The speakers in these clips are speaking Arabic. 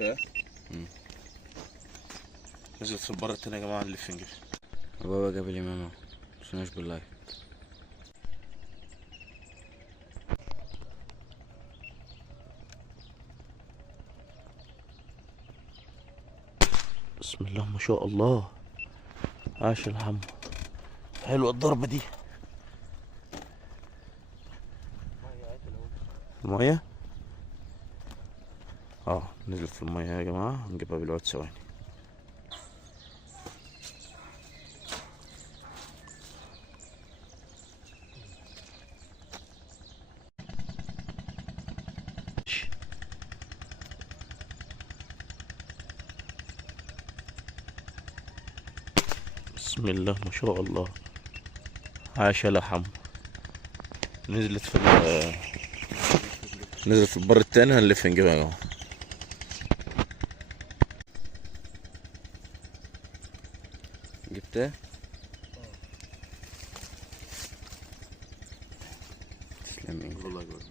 اوكي. نزلت في البر التاني يا جماعة، نلف نجيب. بابا جاب الإمام اهو، متنسوناش باللايك. بسم الله ما شاء الله. عاش يا محمد، حلوة الضربة دي. المية نزلت في المية يا جماعة، هنجيبها بالعود ثواني. بسم الله ما شاء الله. عاش يا لحم. نزلت في نزلت في البر التاني، هنلف نجيبها يا جماعة. جبتها؟ تسلم ايدك. والله يقول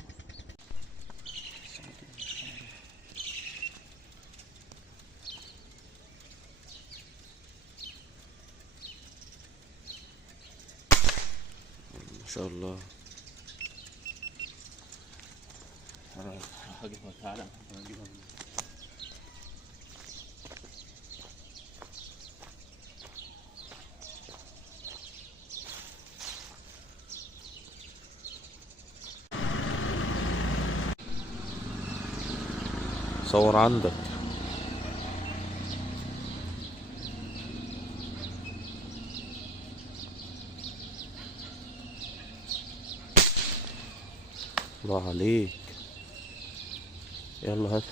ما شاء الله. هجيبها، تعالى هجيبها. صور عندك. الله عليك. يلا هات.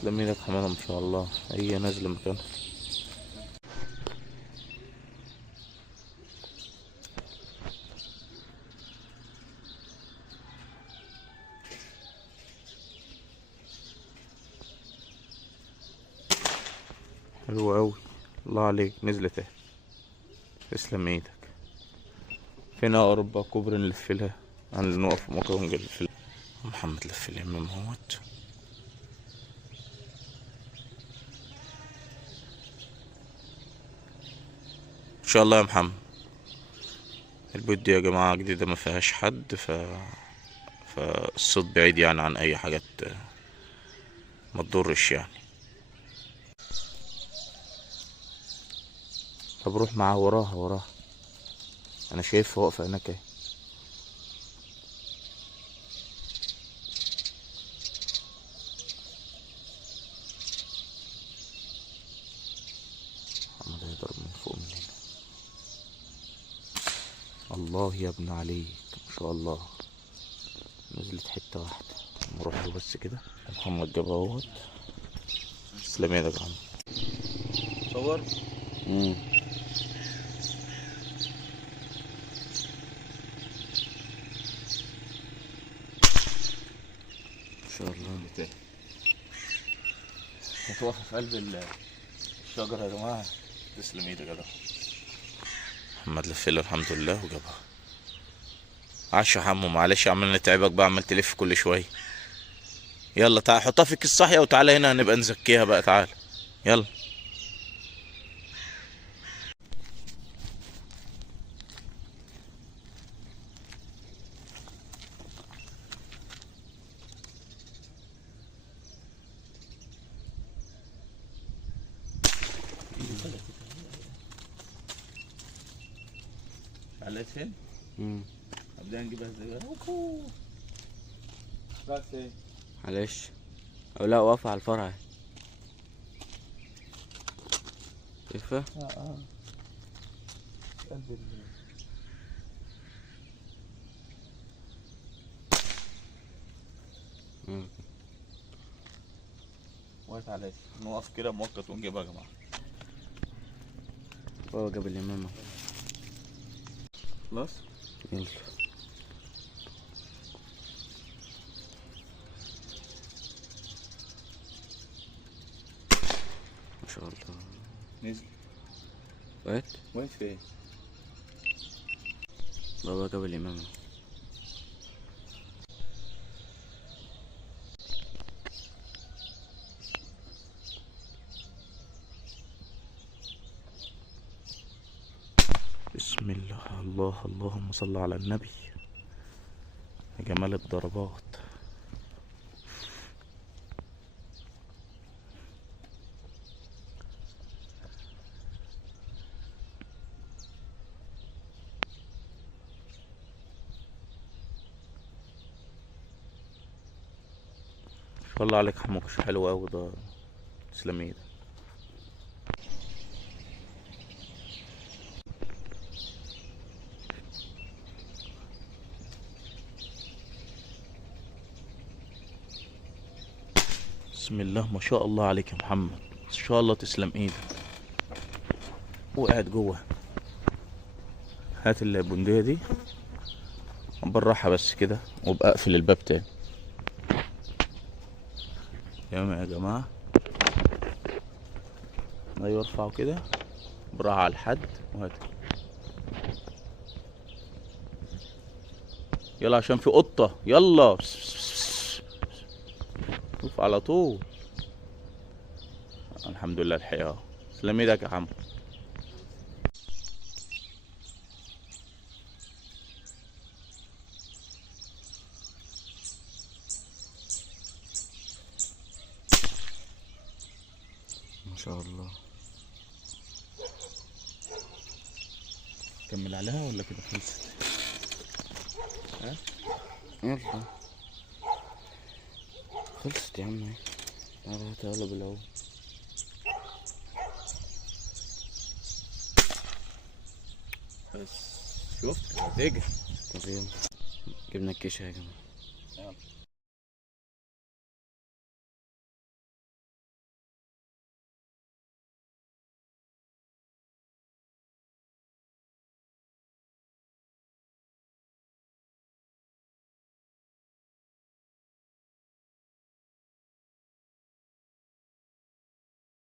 تلم ايدك حمادة، ما شاء الله، هي نازلة مكانها. حلو اوي، الله عليك، نزلت اهي. تسلم ايدك. فين اقرب كوبري نلفلها؟ نقف في مكان نلفلها. محمد لف اليمين اهوت. ان شاء الله يا محمد. البيوت دي يا جماعة جديدة، ما فيهاش حد، فالصوت بعيد يعني عن اي حاجات ما تضرش يعني. طب روح معاه، وراها انا شايفها واقفة هناك اهي. محمد هيضرب من فوق من هنا. الله يا ابن عليك، ما شاء الله. نزلت حتة واحدة، نروح له بس كده. محمد جابها اهوت. تسلم ايدك يا عم. صور. ما شاء الله. كانت واقفة في قلب الشجرة يا جماعة. تسلم ايدك يا جدع. محمد لفله الحمد لله وجابها. عاش يا حمو، معلش عمال نتعبك بقى، عمال تلف كل شوية. يلا تعال حطها في الكيس صحية وتعالى هنا هنبقى نزكيها بقى، تعال. يلا. علقت فين؟ ابدا نجيبها ازاي؟ بس ايه؟ معلش، او لا واقفة على الفرع. شايفها؟ قلب وقت عليك. نوقف كده مؤقت ونجيبها يا جماعة. بابا جاب الإمام اهو. خلاص؟ يلا. ما شاء الله. نزل. وقت وين فين؟ بابا جاب الإمام أهو. بسم الله، الله اللهم صل على النبي. يا جمال الضربات. ما شاء الله عليك حموكش، حلو اوي ده. تسلم ايدك. بسم الله ما شاء الله عليك يا محمد، ان شاء الله تسلم ايدك. وقاعد جوه. هات البندقية دي بالراحة بس كده، وابقى اقفل الباب تاني. تمام يا جماعة. ايوه ارفعه كده براحة على الحد وهات. يلا عشان في قطة، يلا. شوف على طول. الحمد لله الحقيقة. تسلم ايدك يا عم. ما شاء الله. كمل عليها ولا كده خلصت؟ ها؟ يلا خلصت يا عم. تعالى هتقلب الأول. بس شفت هتيجي. طب يلا جبنا الكيشة يا جماعة. يلا.